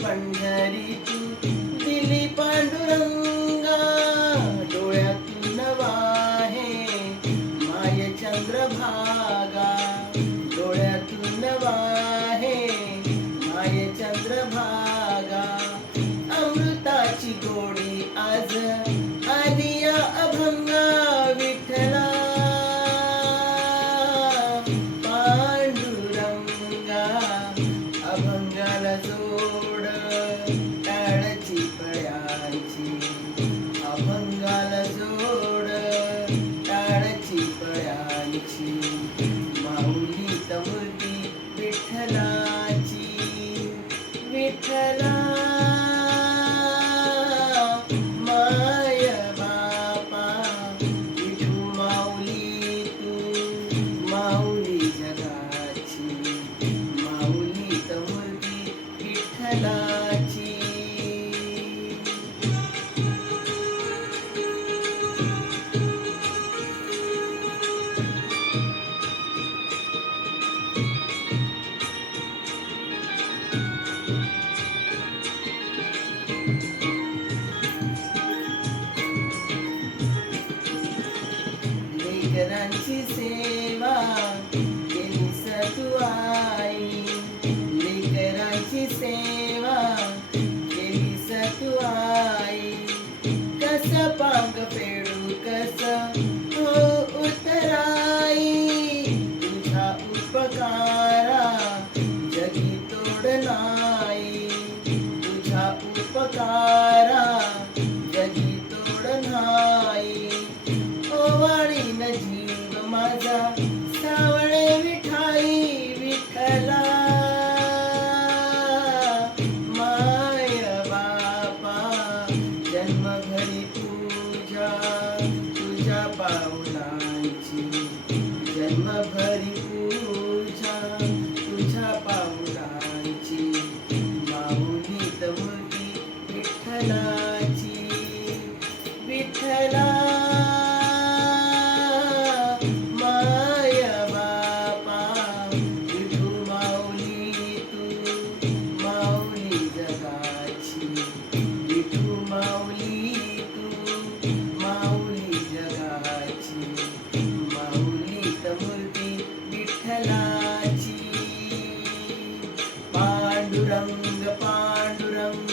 पंढरी तू दिली पांडुरंगा, डोळ्यातून वाहे माय चंद्रभागा, डोळ्यातून वाहे माय चंद्रभागा. अमृताची गोडी आज आली या अभंगा, विठ्ठला पांडुरंगा. अभंगाला जोड टाळची फळ्यांची, अभंगाला जोड टाळची फळ्यांची. माऊली तमुती विठ्ठलाची, विठ्ठला माय बापा. विठू माऊली तू माऊली जगाची, माऊली तमुती विठ्ठलाची. लेकरांची सेवा केलीस तू आई, लेकरांची सेवा केलीस तू आई. कस पांग फेडू कस हो उतराई, तुझ्या उपकारा जगी तोड नाही, तुझ्या उपकारा जगी तोड नाही. ओवाळीन जीव माझा सावळे विठाई, विठ्ठला माय बापा. जन्मभरी पूजा तुझ्या पाऊलांची, जन्मभरी पूजा तुझ्या पाऊलांची. माऊली तमुती विठ्ठलाची, विठ्ठला माय बापा. विठू माऊली तू माऊली जगाची, विठू माऊली तू माऊली जगाची. माऊली तमुती विठ्ठलाची. पांडुरंग पांडुरंग